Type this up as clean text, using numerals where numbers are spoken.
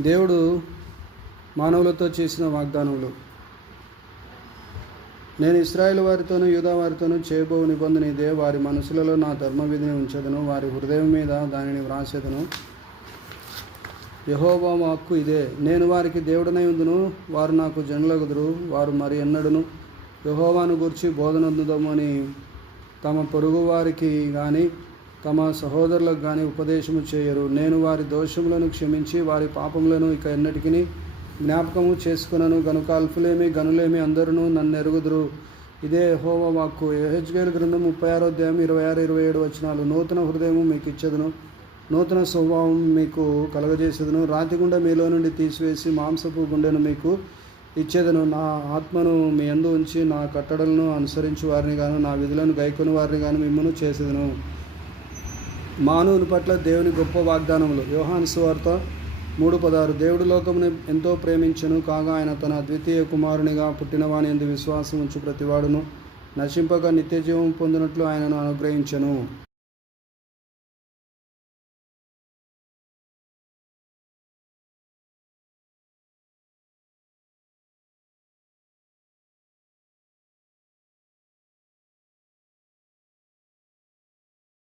దేవుడు మానవులతో చేసిన వాగ్దానములు. నేను ఇశ్రాయేలు వారితోనూ యూదా వారితోనూ చేయబో నిబంధన ఇదే. వారి మనసులలో నా ధర్మవిధిని ఉంచెదను, వారి హృదయం మీద దానిని వ్రాసేదను. యెహోవా వాక్కు ఇదే. నేను వారికి దేవుడనై ఉందును, వారు నాకు జనులగుదురు. వారు మరి ఎన్నడూను యెహోవాను గూర్చి బోధనొందుదామని తమ పొరుగు వారికి కానీ తమ సహోదరులకు కానీ ఉపదేశము చేయరు. నేను వారి దోషములను క్షమించి వారి పాపములను ఇక ఎన్నటికి జ్ఞాపకము చేసుకునను. గనుక అల్పులేమి గనులేమి అందరూ నన్ను ఎరుగుదురు. ఇదే యెహోవా వాక్కు. యెహెజ్కేలు గ్రంథం 36 అధ్యాయం 26-27 వచనాలు. నూతన హృదయము మీకు ఇచ్చెదను, నూతన స్వభావం మీకు కలగజేసేదను. రాతి గుండె మీలో నుండి తీసివేసి మాంసపు గుండెను మీకు ఇచ్చేదను. నా ఆత్మను మీ యందు ఉంచి నా కట్టడలను అనుసరించి వారిని గాను నా విధులను గైకొని వారిని గాను మిమ్మును చేసేదను. మానవుని పట్ల దేవుని గొప్ప వాగ్దానములు. యోహాను సువార్త 3:16. దేవుడు లోకమును ఎంతో ప్రేమించెను, కాగా ఆయన తన అద్వితీయ కుమారునిగా పుట్టినవాని యందు విశ్వాసం ఉంచు ప్రతివాడును నశింపక నిత్యజీవం పొందినట్లు ఆయనను అనుగ్రహించెను.